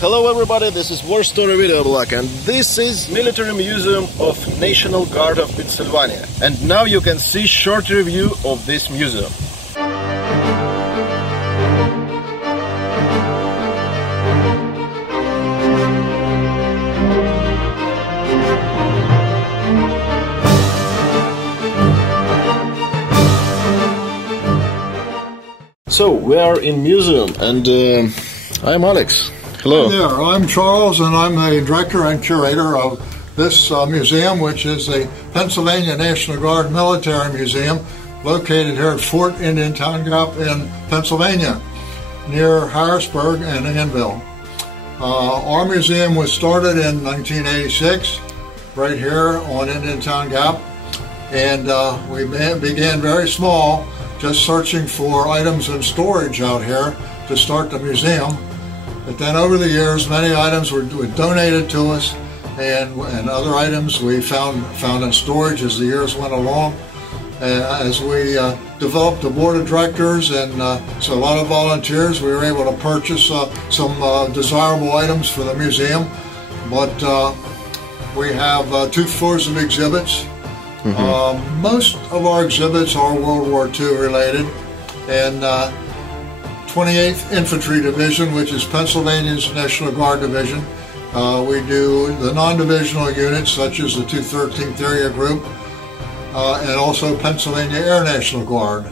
Hello everybody, this is WarStory video blog, and this is Military Museum of National Guard of Pennsylvania. And now you can see short review of this museum. So we are in museum, and I'm Alex. Hello. Hi there, I'm Charles, and I'm the director and curator of this museum, which is the Pennsylvania National Guard Military Museum, located here at Fort Indiantown Gap in Pennsylvania, near Harrisburg and Annville. Our museum was started in 1986, right here on Indiantown Gap, and we began very small, just searching for items in storage out here to start the museum. But then over the years, many items were donated to us, and other items we found in storage as the years went along. As we developed the board of directors and so a lot of volunteers, we were able to purchase some desirable items for the museum. But we have 2 floors of exhibits. Most of our exhibits are World War II related, and 28th Infantry Division, which is Pennsylvania's National Guard Division. We do the non-divisional units such as the 213th Area Group and also Pennsylvania Air National Guard.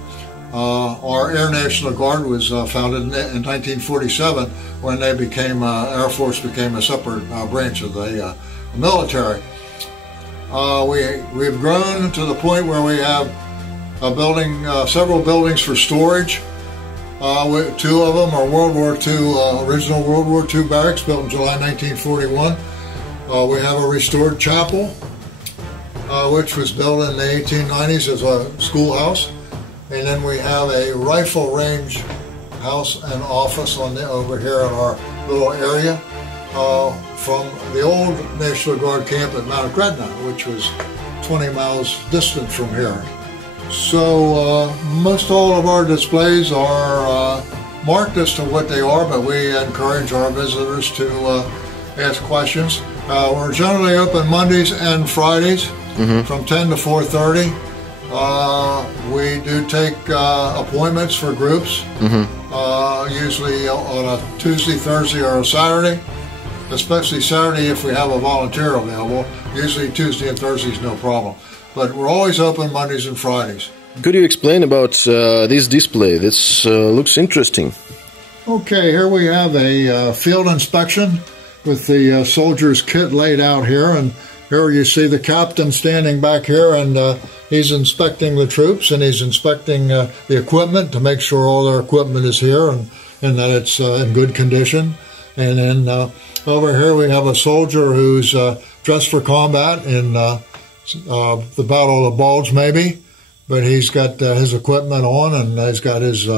Our Air National Guard was founded in 1947 when they became, Air Force became a separate branch of the military. We've grown to the point where we have a building, several buildings for storage. 2 of them are World War II, original World War II barracks built in July 1941. We have a restored chapel, which was built in the 1890s as a schoolhouse. And then we have a rifle range house and office over here in our little area from the old National Guard camp at Mount Gretna, which was 20 miles distant from here. So most all of our displays are marked as to what they are, but we encourage our visitors to ask questions. We're generally open Mondays and Fridays from 10 to 4:30. We do take appointments for groups, usually on a Tuesday, Thursday, or a Saturday, especially Saturday if we have a volunteer available. Usually Tuesday and Thursday is no problem. But we're always open Mondays and Fridays. Could you explain about this display? This looks interesting. Okay, here we have a field inspection with the soldier's kit laid out here. And here you see the captain standing back here, and he's inspecting the troops, and he's inspecting the equipment to make sure all their equipment is here and that it's in good condition. And then over here we have a soldier who's dressed for combat in the Battle of the Bulge, maybe, but he's got his equipment on, and he's got his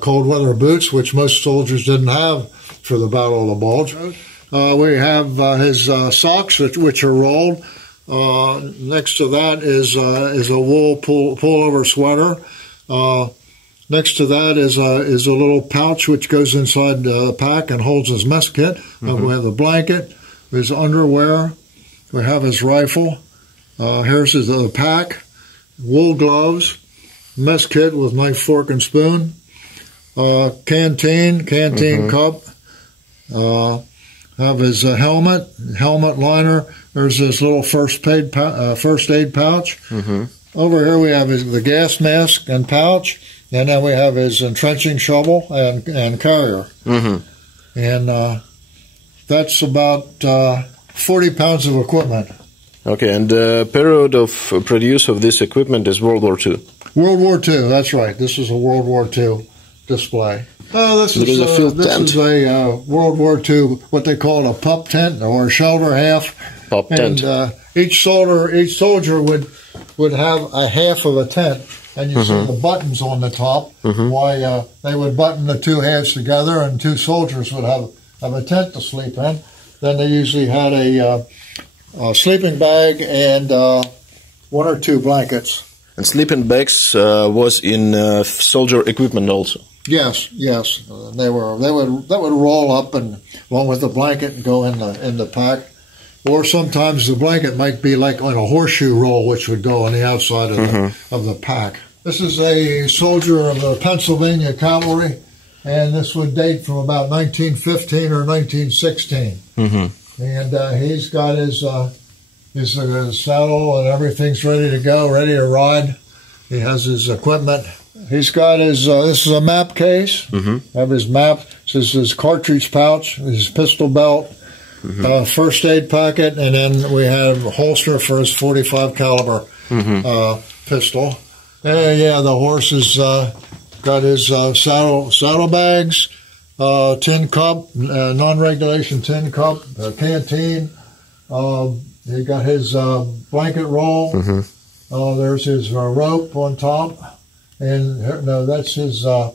cold weather boots, which most soldiers didn't have for the Battle of the Bulge. We have his socks, which are rolled. Next to that is a wool pullover sweater. Next to that is a little pouch which goes inside the pack and holds his mess kit. We have the blanket, his underwear. We have his rifle. Here's his pack, wool gloves, mess kit with knife, fork, and spoon, canteen cup, have his helmet liner. There's this little first aid pouch. Over here we have the gas mask and pouch, and then we have his entrenching shovel and carrier. And that's about 40 pounds of equipment. Okay, and the period of produce of this equipment is World War II. World War II, that's right. This is a World War II display. This is a World War II, what they call a pup tent or a shelter half. Pup tent. And each soldier would have a half of a tent, and you see the buttons on the top. Why they would button the 2 halves together, and 2 soldiers would have a tent to sleep in. Then they usually had a sleeping bag and 1 or 2 blankets. And sleeping bags was in soldier equipment also. Yes, yes. They would roll up and along with the blanket and go in the pack. Or sometimes the blanket might be like on a horseshoe roll, which would go on the outside of the pack. This is a soldier of the Pennsylvania Cavalry, and this would date from about 1915 or 1916. And he's got his saddle and everything's ready to go, ready to ride. He has his equipment. He's got his, this is a map case. Have his map. This is his cartridge pouch, his pistol belt, first aid packet, and then we have a holster for his .45 caliber pistol. Yeah, the horse has got his saddle bags, tin cup, non-regulation tin cup, canteen. He got his blanket roll. There's his rope on top. And no, that's his, I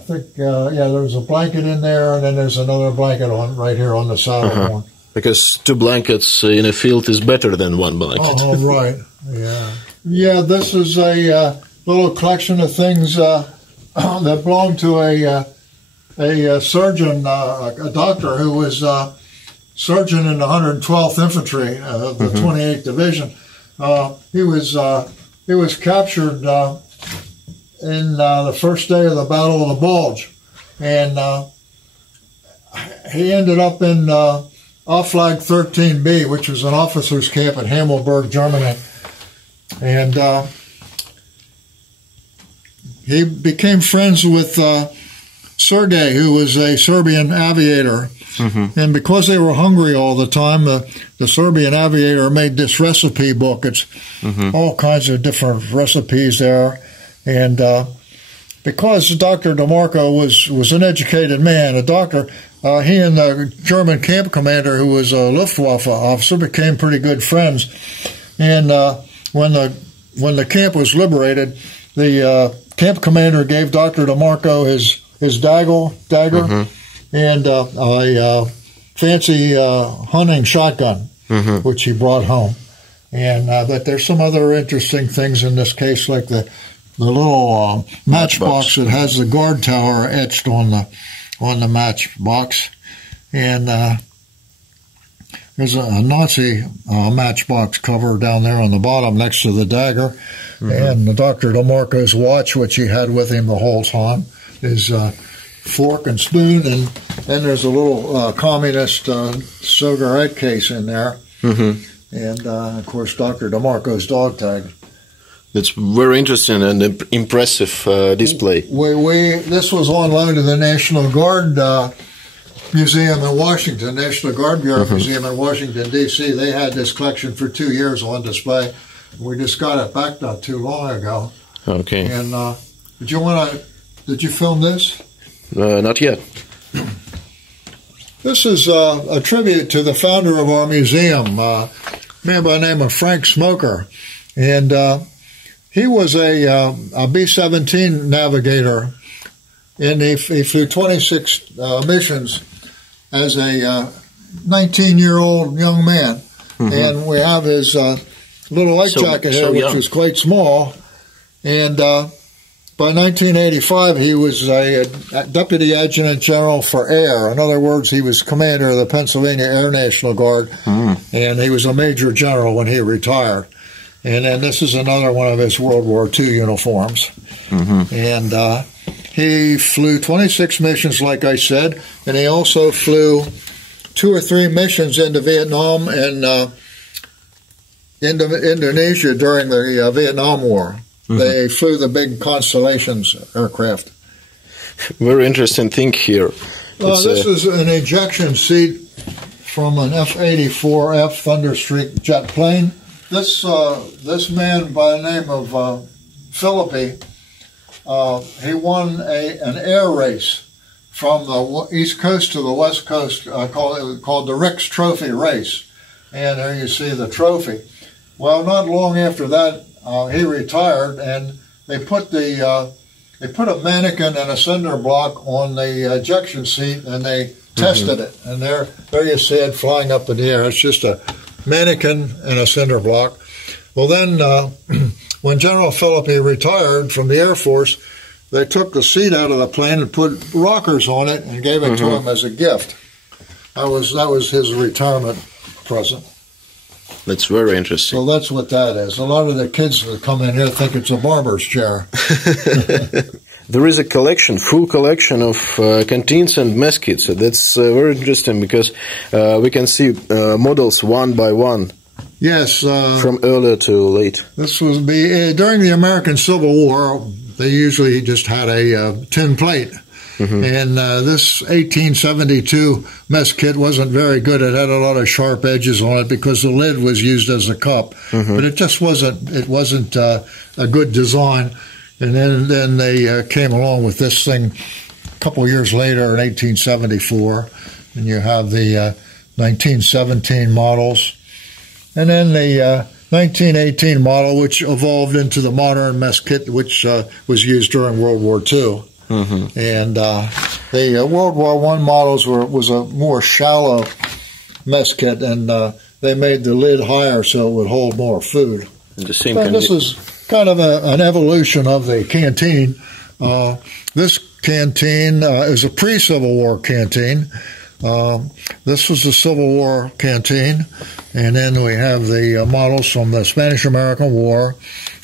think, yeah, there's a blanket in there, and then there's another blanket on right here on the saddle horn. Because 2 blankets in a field is better than 1 blanket. Oh, right, yeah. Yeah, this is a little collection of things that belong to a surgeon, a doctor who was surgeon in the 112th Infantry, the 28th Division. He was captured in the first day of the Battle of the Bulge, and he ended up in Auflag 13B, which was an officers' camp at Hammelburg, Germany, and he became friends with Sergei, who was a Serbian aviator. And because they were hungry all the time, the Serbian aviator made this recipe book. It's all kinds of different recipes there. And because Dr. DeMarco was an educated man, a doctor, he and the German camp commander, who was a Luftwaffe officer, became pretty good friends. And when the camp was liberated, the camp commander gave Dr. DeMarco his dagger and a fancy hunting shotgun, which he brought home. And but there's some other interesting things in this case, like the little matchbox that has the guard tower etched on the matchbox, and there's a Nazi matchbox cover down there on the bottom next to the dagger, and Dr. DeMarco's watch, which he had with him the whole time, his fork and spoon, and then there's a little communist cigarette case in there, and of course Dr. DeMarco's dog tag. It's very interesting and impressive display. This was on loan to the National Guard Museum in Washington, National Guard Bureau Museum in Washington, D.C. They had this collection for 2 years on display. We just got it back not too long ago. Okay. And did you film this? Not yet. This is a tribute to the founder of our museum, a man by the name of Frank Smoker. And he was a B-17 navigator, and he flew 26 missions as a 19-year-old young man. And we have his little light jacket here, which was quite small. And by 1985, he was a Deputy Adjutant General for Air. In other words, he was commander of the Pennsylvania Air National Guard, and he was a Major General when he retired. And then this is another one of his World War II uniforms. And he flew 26 missions, like I said, and he also flew 2 or 3 missions into Vietnam and Indonesia during the Vietnam War. They flew the big Constellations aircraft. Very interesting thing here. This is an ejection seat from an F-84F Thunderstreak jet plane. This man by the name of Philippi, he won an air race from the East Coast to the West Coast called the Ricks Trophy Race. And there you see the trophy. Well, not long after that, he retired, and they put a mannequin and a cinder block on the ejection seat, and they tested it. And there you see it flying up in the air. It's just a mannequin and a cinder block. Well, then, when General Philippi retired from the Air Force, they took the seat out of the plane and put rockers on it and gave it to him as a gift. That was his retirement present. That's very interesting. So that's what that is. A lot of the kids that come in here think it's a barber's chair. There is a collection, full collection of canteens and mess kits. So that's very interesting because we can see models one by one. Yes. From earlier to late. This was during the American Civil War. They usually just had a tin plate. And this 1872 mess kit wasn't very good. It had a lot of sharp edges on it because the lid was used as a cup. But it just wasn't a good design. And then they came along with this thing a couple of years later in 1874. And you have the 1917 models. And then the 1918 model, which evolved into the modern mess kit, which was used during World War II. And the World War I models was a more shallow mess kit, and they made the lid higher so it would hold more food. This is kind of an evolution of the canteen. This canteen is a pre-Civil War canteen. This was the Civil War canteen, and then we have the models from the Spanish-American War,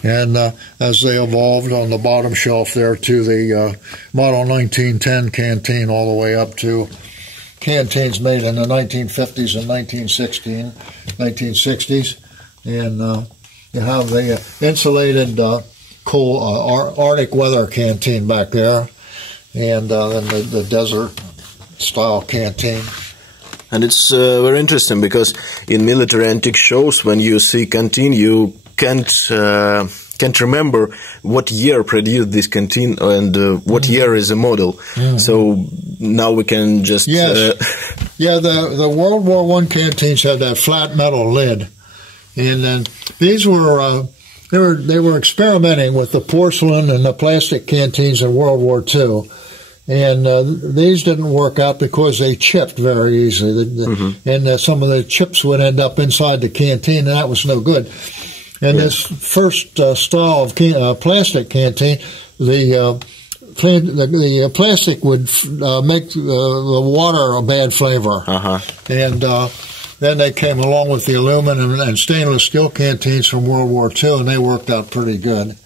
and as they evolved on the bottom shelf there to the model 1910 canteen, all the way up to canteens made in the 1950s and 1960s, and you have the insulated Arctic weather canteen back there, and then the desert-style canteen. And it's very interesting because in military antique shows, when you see canteen, you can't remember what year produced this canteen and what year is the model. So now we can just yeah, the World War I canteens had that flat metal lid, and then these were they were experimenting with the porcelain and the plastic canteens in World War II. And these didn't work out because they chipped very easily. And some of the chips would end up inside the canteen, and that was no good. And this first style of plastic canteen, the plastic would make the water a bad flavor. And then they came along with the aluminum and stainless steel canteens from World War II, and they worked out pretty good.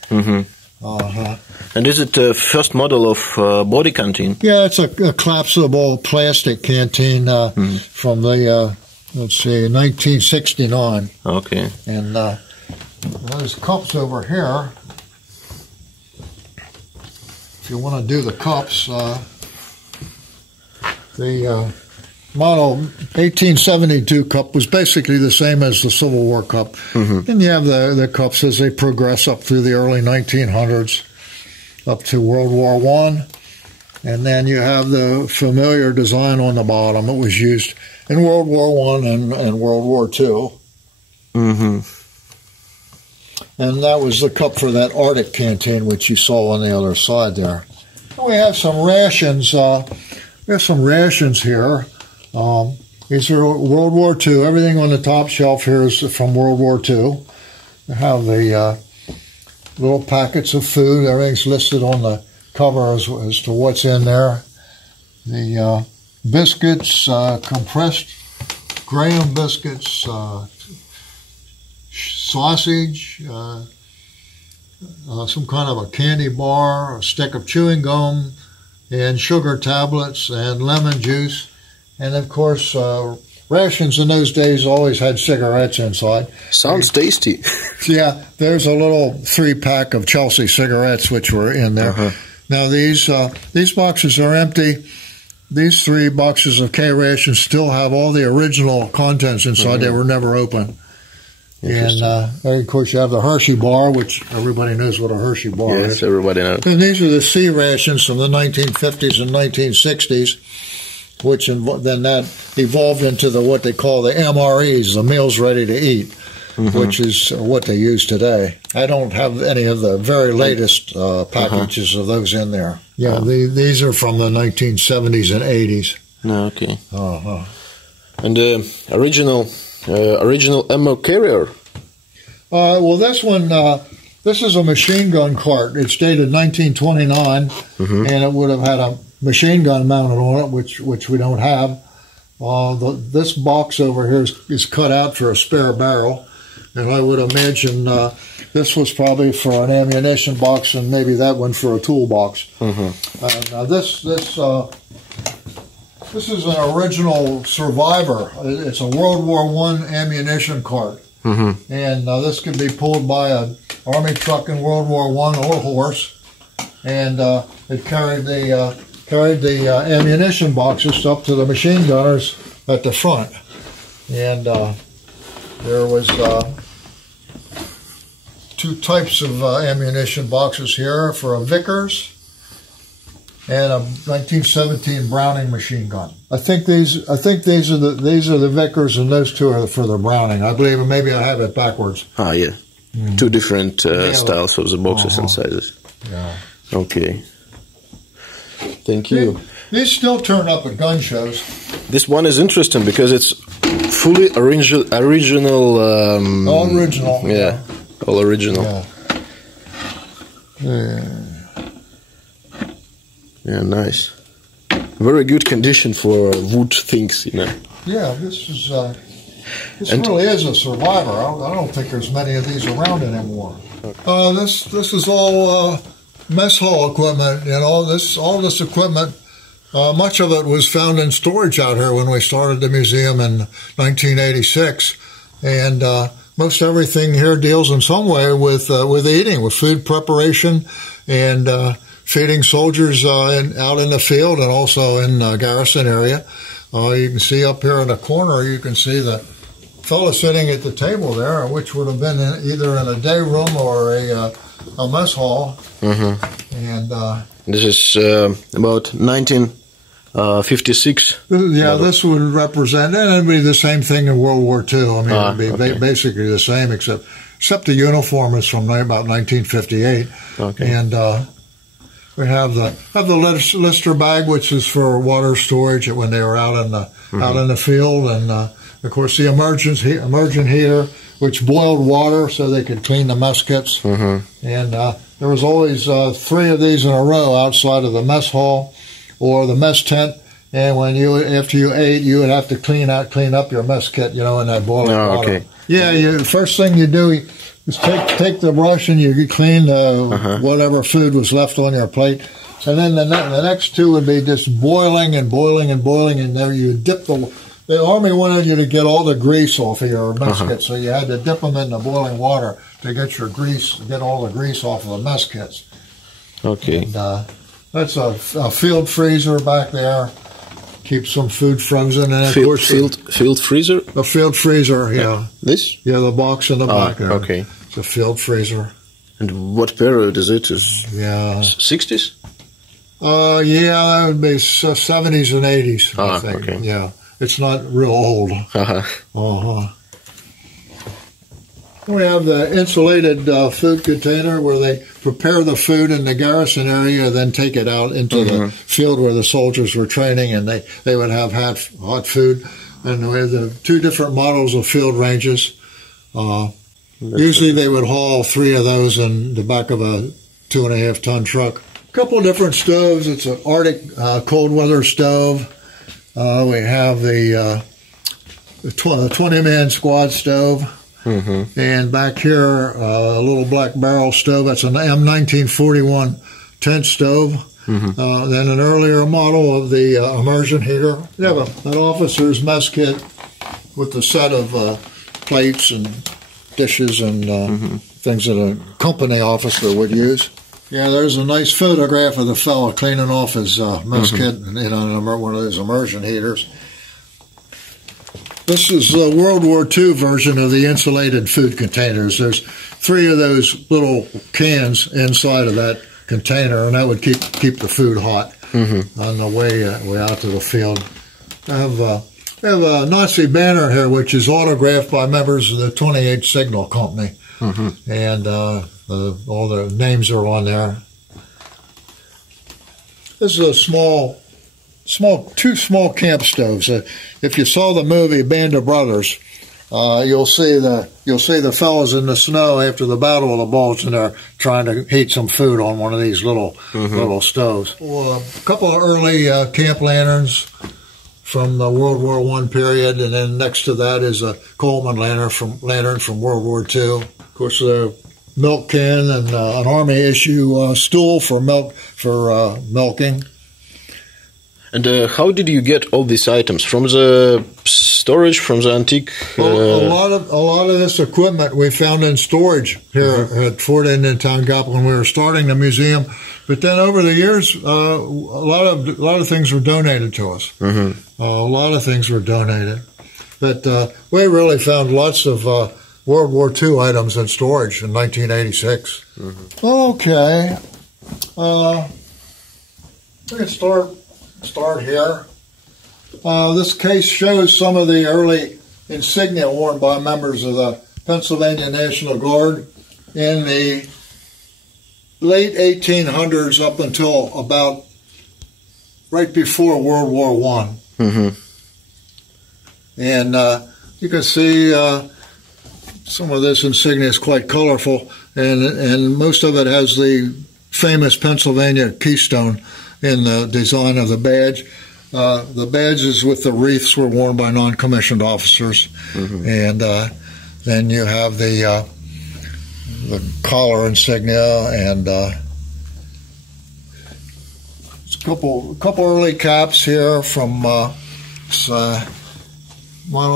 And is it the first model of body canteen? Yeah, it's a collapsible plastic canteen from the, let's see, 1969. Okay. And there's cups over here. If you want to do the cups, the model 1872 cup was basically the same as the Civil War cup. And you have the cups as they progress up through the early 1900s. Up to World War I, and then you have the familiar design on the bottom. It was used in World War I and World War II. And that was the cup for that Arctic canteen, which you saw on the other side there. We have some rations. We have some rations here. These are World War II. Everything on the top shelf here is from World War II. We have the little packets of food. Everything's listed on the cover as to what's in there. The biscuits, compressed graham biscuits, sausage, some kind of a candy bar, a stick of chewing gum, and sugar tablets, and lemon juice. And of course, rations in those days always had cigarettes inside. Sounds tasty. Yeah, there's a little 3-pack of Chelsea cigarettes which were in there. Now these boxes are empty. These 3 boxes of K rations still have all the original contents inside. They were never opened. And of course you have the Hershey bar, which everybody knows what a Hershey bar is. Yes, everybody knows. And these are the C rations from the 1950s and 1960s. Which then that evolved into what they call the MREs, the meals ready to eat, which is what they use today. I don't have any of the very latest packages of those in there. Yeah, these are from the 1970s and 80s. Okay. And the original ammo carrier? Well, this one This is a machine gun cart. It's dated 1929, and it would have had a machine gun mounted on it, which we don't have. This box over here is cut out for a spare barrel, and I would imagine this was probably for an ammunition box, and maybe that one for a toolbox. Now this is an original Survivor. It's a World War I ammunition cart, and this could be pulled by an army truck in World War I or horse, and it carried the ammunition boxes up to the machine gunners at the front. And there was two types of ammunition boxes here, for a Vickers and a 1917 Browning machine gun. I think these are the Vickers, and those two are for the Browning. I believe, maybe I have it backwards. Ah, yeah. Two different styles of the boxes and sizes. Yeah. Okay. Thank you. These still turn up at gun shows. This one is interesting because it's fully original. All original. Yeah. All original. Yeah, nice. Very good condition for wood things, you know. Yeah, this really is a Survivor. I don't think there's many of these around anymore. This is all mess hall equipment. You know, all this equipment. Much of it was found in storage out here when we started the museum in 1986, and most everything here deals in some way with eating, with food preparation, and feeding soldiers out in the field and also in the garrison area. You can see up here in the corner, you can see the fellow sitting at the table there, which would have been either in a day room or a mess hall. And this is about 1956. This would represent, and it'd be the same thing in World War II. I mean, it'd be basically the same, except the uniform is from about 1958. Okay. And we have the Lister bag, which is for water storage when they were out in the field, and of course the emergent heater, which boiled water so they could clean the mess kits. And there was always 3 of these in a row outside of the mess hall or the mess tent, and after you ate, you would have to clean up your mess kit, you know, in that boiling water. Okay. Yeah, first thing you do is take the brush and you clean whatever food was left on your plate, and then the next 2 would be just boiling and boiling and boiling, and there you dip the Army wanted you to get all the grease off of your mess kit, so you had to dip them in the boiling water to get all the grease off of the mess kits. Okay. And, that's a field freezer back there. Keeps some food frozen. And field freezer? A field freezer, yeah. This? Yeah, the box in the back there. Okay. It's a field freezer. And what period is it? 60s? Yeah, that would be 70s and 80s, I think. Okay. Yeah, it's not real old. We have the insulated food container where they prepare the food in the garrison area, then take it out into the field where the soldiers were training, and they would have hot food. And we have the 2 different models of field ranges. Usually they would haul 3 of those in the back of a 2.5-ton truck. A couple of different stoves. It's an Arctic cold weather stove. We have the 20-man squad stove. And back here, a little black barrel stove. That's an M1941 tent stove. Then an earlier model of the immersion heater. You have an officer's mess kit with a set of plates and dishes and things that a company officer would use. Yeah, there's a nice photograph of the fellow cleaning off his mess kit in one of those immersion heaters. This is the World War II version of the insulated food containers. There's 3 of those little cans inside of that container, and that would keep the food hot on the way out to the field. I have a Nazi banner here, which is autographed by members of the 28th Signal Company, and all the names are on there. This is a two small camp stoves. If you saw the movie Band of Brothers, you'll see the fellows in the snow after the Battle of the Bulge, and they're trying to heat some food on one of these little stoves. Well, a couple of early camp lanterns from the World War I period, and then next to that is a Coleman lantern from World War II. Of course, the milk can and an Army issue stool for milking. And how did you get all these items? From the storage, from the antique? Well, a lot of this equipment we found in storage here at Fort Indian Town Gap when we were starting the museum. But then over the years, a lot of things were donated to us. A lot of things were donated. But we really found lots of World War II items in storage in 1986. Okay. We can start here. This case shows some of the early insignia worn by members of the Pennsylvania National Guard in the late 1800s up until about right before World War I. And you can see some of this insignia is quite colorful, and most of it has the famous Pennsylvania keystone in the design of the badge. The badges with the wreaths were worn by non-commissioned officers, and then you have the collar insignia and a couple early caps here from model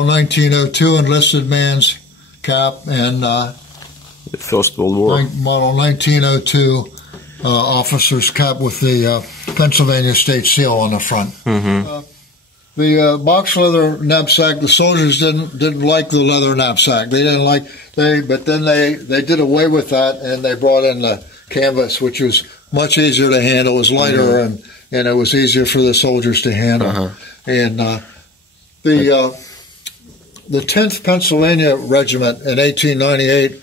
1902 enlisted man's cap and the First World War model 1902. Officer's cap with the Pennsylvania State Seal on the front. The box leather knapsack. The soldiers didn't like the leather knapsack. But then they did away with that, and they brought in the canvas, which was much easier to handle. It was lighter, and it was easier for the soldiers to handle. And the 10th Pennsylvania Regiment in 1898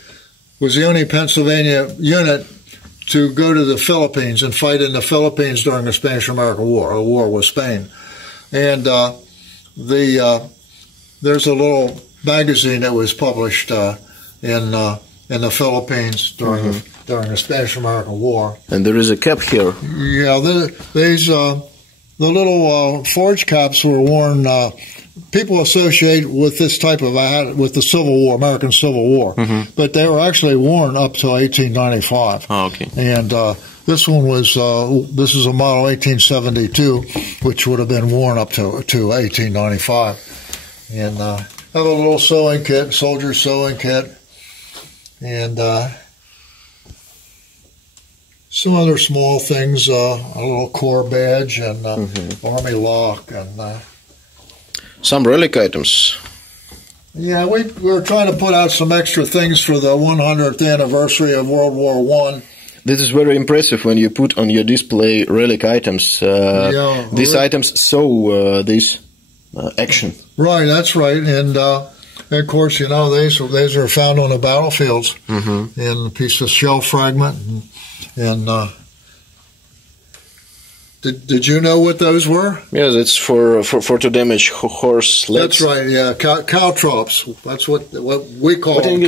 was the only Pennsylvania unit to go to the Philippines and fight in the Philippines during the Spanish-American War, a war with Spain. And there's a little magazine that was published in the Philippines during the Spanish-American War. And there is a cap here. Yeah, the little forge caps were worn. People associate with this type of hat with the Civil War, American Civil War, but they were actually worn up till 1895. Oh, okay. And this one was this is a model 1872, which would have been worn up to 1895. And have a little sewing kit, soldier sewing kit, and some other small things, a little Corps badge and Army lock and. Some relic items. Yeah, we were trying to put out some extra things for the 100th anniversary of World War I. This is very impressive when you put on your display relic items. These items show this action. Right, that's right. And of course, you know, these are found on the battlefields in a piece of shell fragment. And Did you know what those were? Yeah, that's for to damage horse legs. That's right. Yeah, caltrops. That's what we call them.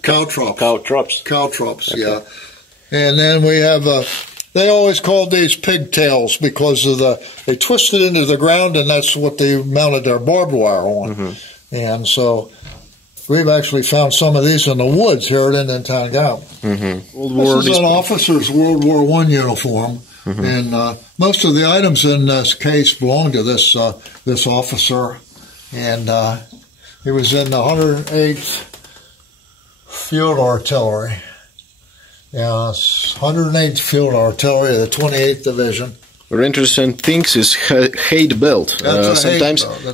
Caltrops. Caltrops. Caltrops. Yeah. And then we have. They always called these pigtails because of they twisted into the ground, and that's what they mounted their barbed wire on. And so we've actually found some of these in the woods here at Indian Town Gap. This is an officer's World War I uniform. And most of the items in this case belong to this officer, and he was in the 108th Field Artillery. Yeah, 108th Field Artillery, the 28th Division. Very interesting things is hate belt.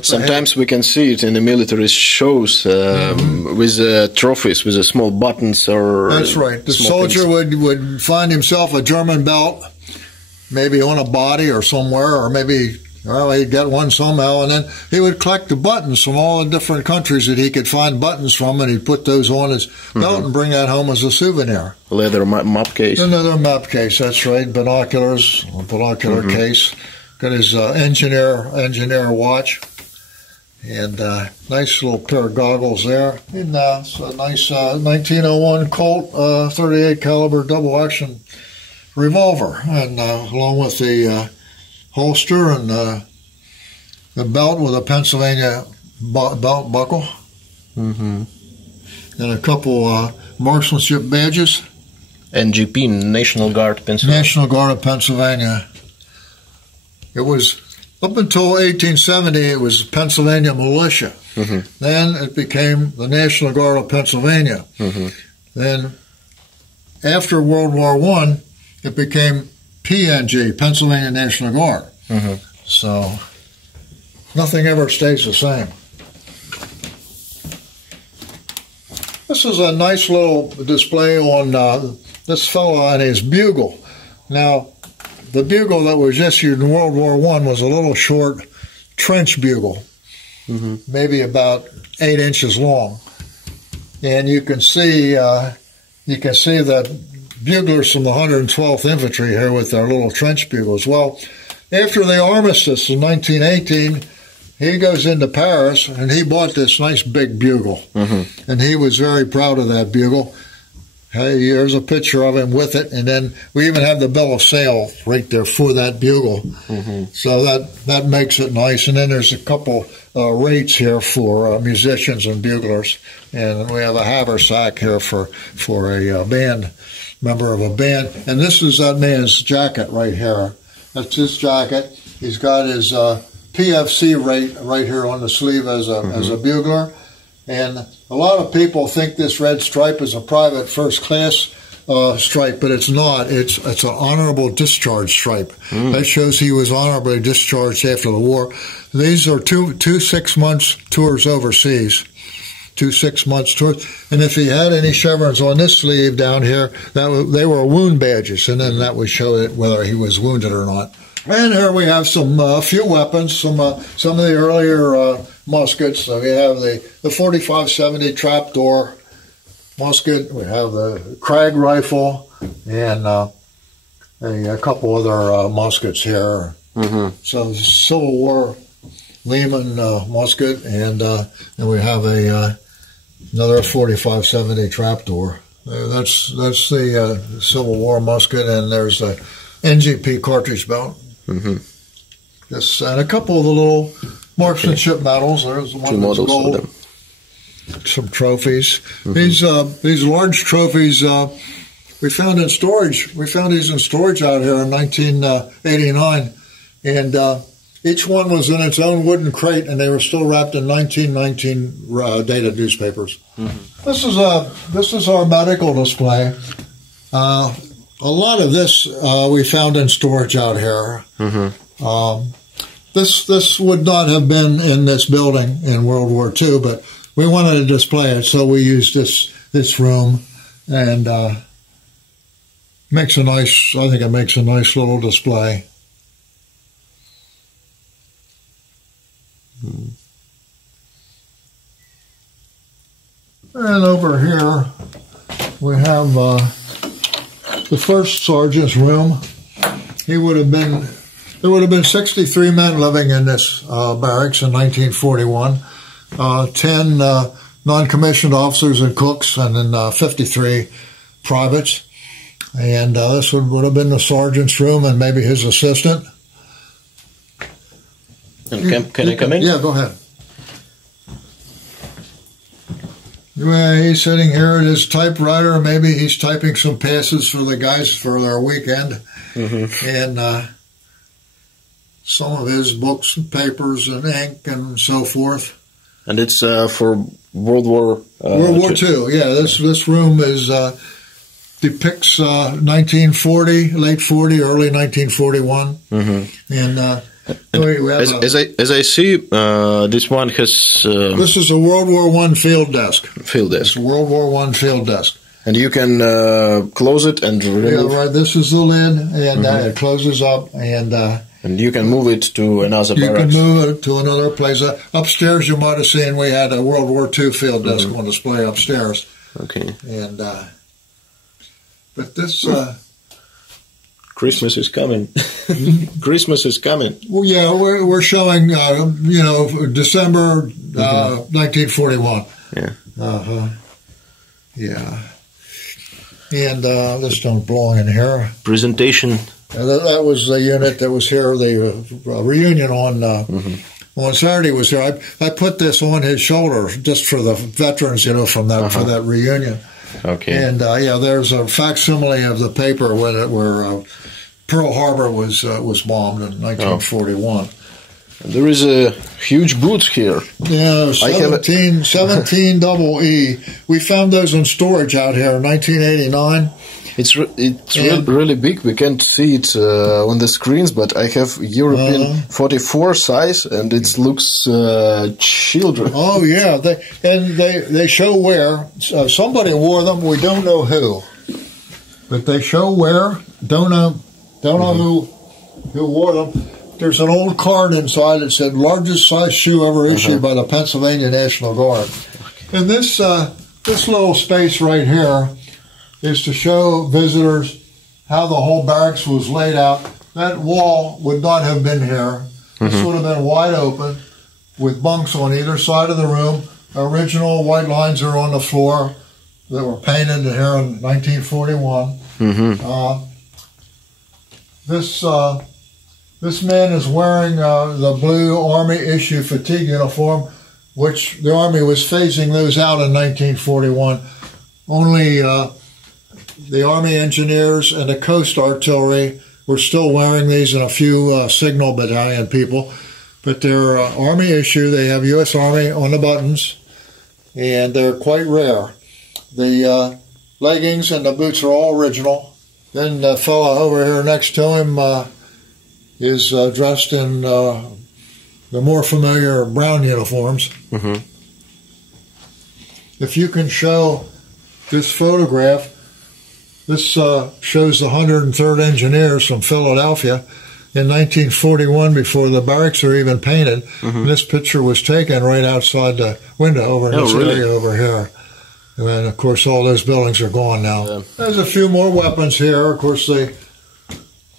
Sometimes we can see it in the military shows with trophies, with the small buttons or. That's right. The soldier would find himself a German belt. Maybe on a body or somewhere, or maybe, well, he'd get one somehow, and then he would collect the buttons from all the different countries that he could find buttons from, and he'd put those on his belt and bring that home as a souvenir. Leather map case. Another map case, that's right. Binoculars, binocular case. Got his engineer watch. And nice little pair of goggles there. And it's a nice 1901 Colt 38 caliber double action revolver, and along with the holster and the belt with a Pennsylvania belt buckle, and a couple marksmanship badges. NGP, National Guard, Pennsylvania. National Guard of Pennsylvania. It was, up until 1870, it was Pennsylvania Militia. Then it became the National Guard of Pennsylvania. Then, after World War I, it became PNG, Pennsylvania National Guard. So, nothing ever stays the same. This is a nice little display on this fellow and his bugle. Now, the bugle that was issued in World War I was a little short trench bugle, maybe about 8 inches long. And you can see the buglers from the 112th Infantry here with their little trench bugles. Well, after the armistice in 1918, he goes into Paris and he bought this nice big bugle. And he was very proud of that bugle. Hey, here's a picture of him with it, and then we even have the bill of sale right there for that bugle. So that makes it nice. And then there's a couple rates here for musicians and buglers, and we have a haversack here for a band member of a band. And this is that man's jacket right here. That's his jacket. He's got his PFC rate right here on the sleeve as a bugler. And a lot of people think this red stripe is a private first class stripe, but it's not. It's an honorable discharge stripe. That shows he was honorably discharged after the war. These are two 6-month tours overseas. 2 6-month tours. And if he had any chevrons on this sleeve down here, they were wound badges, and then that would show it whether he was wounded or not. And here we have a few weapons, some of the earlier muskets. So we have the 45-70 trapdoor musket. We have the Krag rifle and a couple other muskets here. So Civil War Lehman musket, and we have another 45-70 trapdoor. That's the Civil War musket, and there's a NGP cartridge belt. This and a couple of the little marksmanship medals. There's one that's gold. Some trophies. These large trophies we found in storage. We found these in storage out here in 1989, and each one was in its own wooden crate, and they were still wrapped in 1919 dated newspapers. This is our medical display. A lot of this we found in storage out here. This would not have been in this building in World War II, but we wanted to display it, so we used this room, and I think it makes a nice little display. And over here we have the first sergeant's room. There would have been 63 men living in this barracks in 1941. 10 non-commissioned officers and cooks, and then 53 privates. And this would have been the sergeant's room and maybe his assistant. And can I come in? Yeah, go ahead. Well, he's sitting here at his typewriter. Maybe he's typing some passes for the guys for their weekend. And some of his books and papers and ink and so forth. And it's for World War II. Yeah, this room depicts 1940, late 40, early 1941. And we have as I see, this one has. This is a World War I field desk. Field desk. It's a World War I field desk. And you can close it and remove. Yeah, right. This is the lid, and it closes up, and you can move it to another barracks. You can move it to another place. Upstairs, you might have seen we had a World War II field desk on display upstairs. Okay. And but this Christmas is coming. Christmas is coming. Well, yeah, we're showing, December 1941. Yeah. Yeah. And this don't belong in here. Presentation. That was the unit that was here. The reunion on Saturday was here. I put this on his shoulder just for the veterans, from that for that reunion. Okay. And there's a facsimile of the paper where Pearl Harbor was bombed in 1941. Oh. There is a huge booth here. Yeah, 17 double E. We found those in storage out here in 1989. It's really big. We can't see it on the screens, but I have European 44 size, and it looks children. Oh yeah, they show wear. Somebody wore them. We don't know who, but they show wear. Don't know who wore them. There's an old card inside that said "largest size shoe ever issued by the Pennsylvania National Guard." And this little space right here is to show visitors how the whole barracks was laid out. That wall would not have been here. This would have been wide open with bunks on either side of the room. Original white lines are on the floor that were painted here in 1941. This man is wearing the blue Army issue fatigue uniform, which the Army was phasing those out in 1941. Only the Army engineers and the Coast Artillery were still wearing these, and a few signal battalion people. But they're Army issue. They have U.S. Army on the buttons, and they're quite rare. The leggings and the boots are all original. Then the fellow over here next to him is dressed in the more familiar brown uniforms. If you can show this photograph, this shows the 103rd Engineers from Philadelphia in 1941 before the barracks are even painted. And this picture was taken right outside the window over in this area over here. And, of course, all those buildings are gone now. Yeah. There's a few more weapons here. Of course, the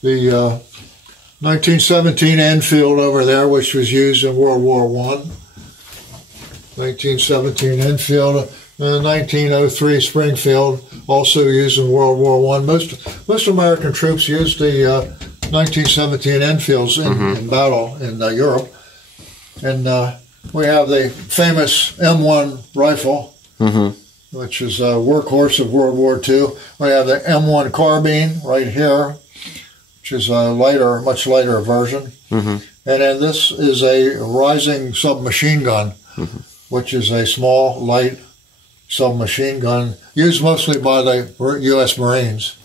1917 Enfield over there, which was used in World War I. 1917 Enfield. The 1903 Springfield, also used in World War I. Most American troops used the 1917 Enfields in battle in Europe. And we have the famous M1 rifle, which is a workhorse of World War II. We have the M1 carbine right here, which is a much lighter version. And then this is a rising submachine gun, which is a small, light submachine gun used mostly by the U.S. Marines.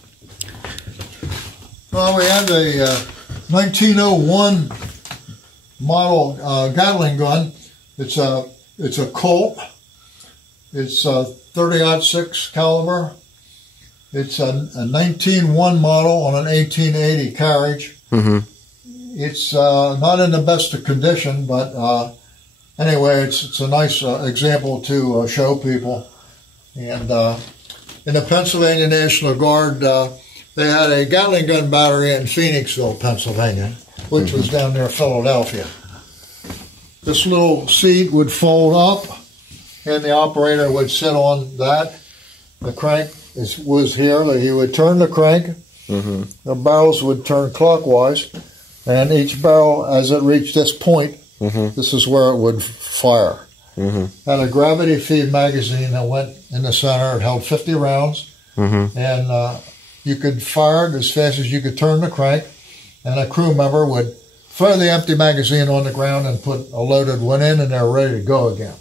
Well, we have the 1901 model Gatling gun. It's a Colt. It's a 30-06 caliber. It's a 1901 model on an 1880 carriage. It's not in the best of condition, but anyway, it's a nice example to show people. And in the Pennsylvania National Guard, they had a Gatling gun battery in Phoenixville, Pennsylvania, which was down near Philadelphia. This little seat would fold up, and the operator would sit on that. The crank was here. He would turn the crank. The barrels would turn clockwise, and each barrel, as it reached this point, this is where it would fire. Had a gravity feed magazine that went in the center. It held 50 rounds, and you could fire it as fast as you could turn the crank, and a crew member would throw the empty magazine on the ground and put a loaded one in, and they're ready to go again.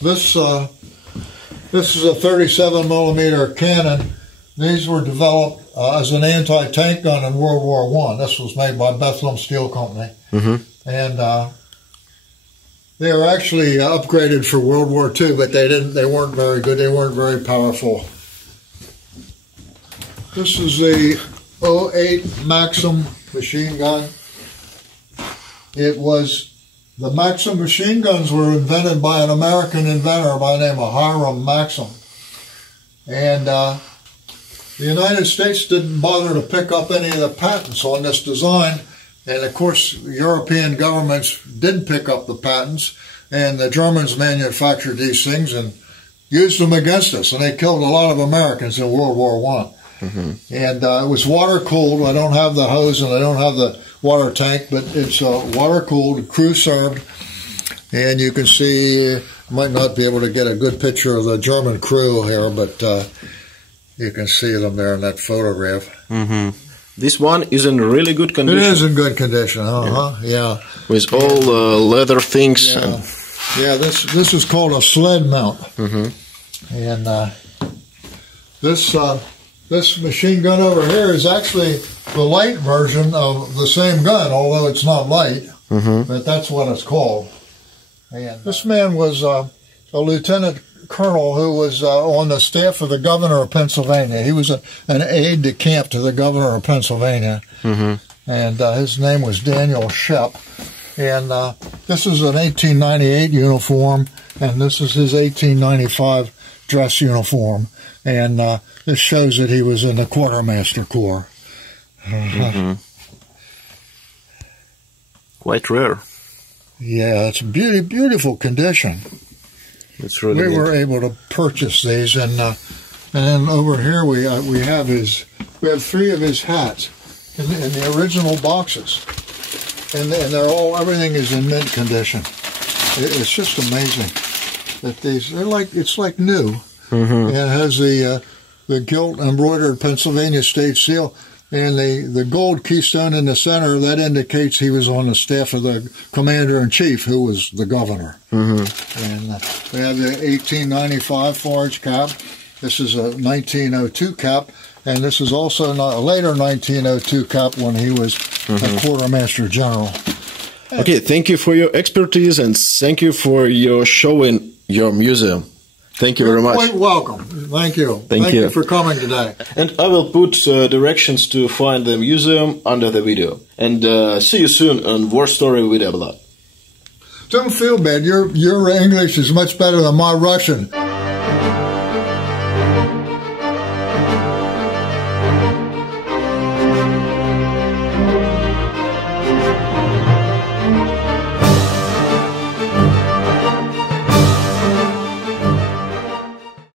This is a 37 millimeter cannon. These were developed as an anti-tank gun in World War I. This was made by Bethlehem Steel Company, and they were actually upgraded for World War II, but they weren't very good. They weren't very powerful. This is the 08 Maxim machine gun. The Maxim machine guns were invented by an American inventor by the name of Hiram Maxim. And The United States didn't bother to pick up any of the patents on this design, and of course European governments did pick up the patents, and the Germans manufactured these things and used them against us, and they killed a lot of Americans in World War I. And it was water-cooled. I don't have the hose and I don't have the water tank, but it's water-cooled, crew-served, and you can see, might not be able to get a good picture of the German crew here, but you can see them there in that photograph. This one is in really good condition. It is in good condition, yeah. With all leather things. Yeah, this is called a sled mount. And this machine gun over here is actually the light version of the same gun, although it's not light, but that's what it's called. And this man was a lieutenant colonel who was on the staff of the governor of Pennsylvania. He was an aide-de-camp to the governor of Pennsylvania, and his name was Daniel Shep. And this is an 1898 uniform, and this is his 1895 dress uniform. And this shows that he was in the Quartermaster Corps. Quite rare. Yeah, it's beautiful condition. It's really we were able to purchase these, and then over here we have three of his hats in the original boxes, and everything is in mint condition. It's just amazing that it's like new. And it has the gilt embroidered Pennsylvania state seal, and the gold keystone in the center, that indicates he was on the staff of the commander-in-chief, who was the governor. And we have the 1895 forage cap. This is a 1902 cap, and this is also a later 1902 cap when he was a quartermaster general. Okay, thank you for your expertise, and thank you for your showing your museum. Thank you very much. Quite welcome. Thank you. Thank you for coming today. And I will put directions to find the museum under the video. And see you soon on War Story with Obzor. Don't feel bad. Your English is much better than my Russian.